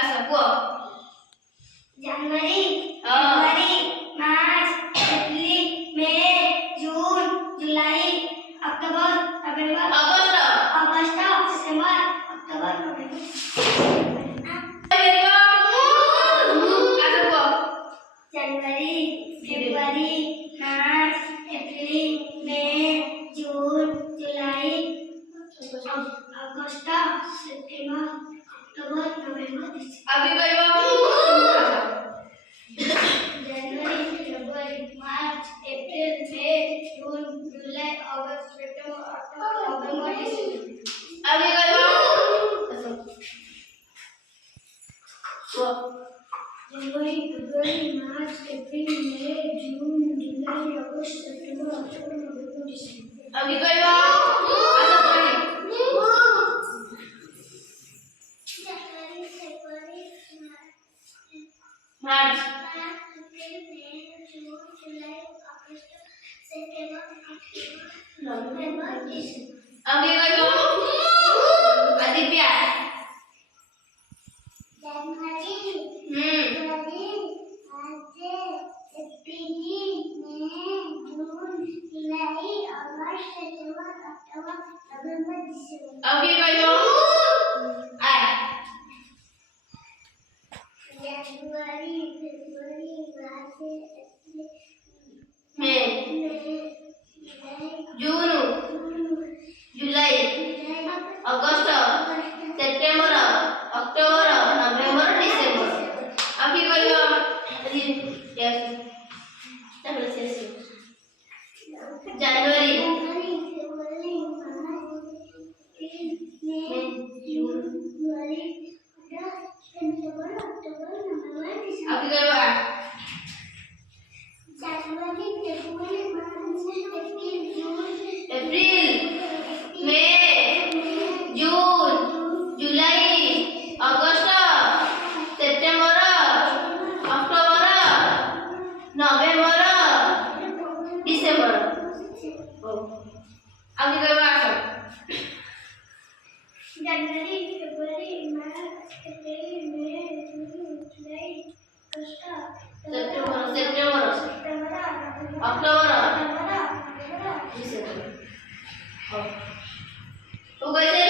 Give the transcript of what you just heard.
असं कुह जनवरी फरवरी March April May जून जुलाई अक्टूबर नवंबर August सितंबर अक्टूबर नवंबर असं कुह जनवरी फरवरी March April May जून जुलाई अगस्त सितंबर अक्टूबर नवंबर अभी कहियो जनवरी फरवरी मार्च अप्रैल मई जून जुलाई अगस्त सितंबर अक्टूबर नवंबर दिसंबर अभी कहियो असं कुह जनवरी फरवरी मार्च अप्रैल मई जून जुलाई अगस्त सितंबर अक्टूबर नवंबर दिसंबर अभी कहियो असं कही जनवरी फरवरी मार्च अप्रैल मई जून जुलाई अगस्त सितंबर अक्टूबर नवंबर दिसंबर अभी कहियो आदित्य जनवरी हम्म फरवरी मार्च अप्रैल मई जून जुलाई अगस्त सितंबर अक्टूबर नवंबर दिसंबर अभी कहियो आय जनवरी फरवरी मार्च अप्रैल मे मई जून जुलाई अगस्त सितंबर अक्टोबर नवंबर डिसेंबर अभी कहियो यस जनवरी फरवरी मार्च अप्रैल मई जून जुलाई अगस्त सितंबर अक्टूबर नवंबर दिसंबर अभी कहियो जनवरी फरवरी मार्च अप्रैल जून अप्रैल मई जून जुलाई अगस्त सितंबर अक्टोबर नवंबर डिसेंबर अभी कहियो असं जनवरी फरवरी मार्च अप्रैल मई जून जुलाई अगस्त सितंबर सितंबर अक्टोबर नवंबर डिसेंबर हो तो कैसे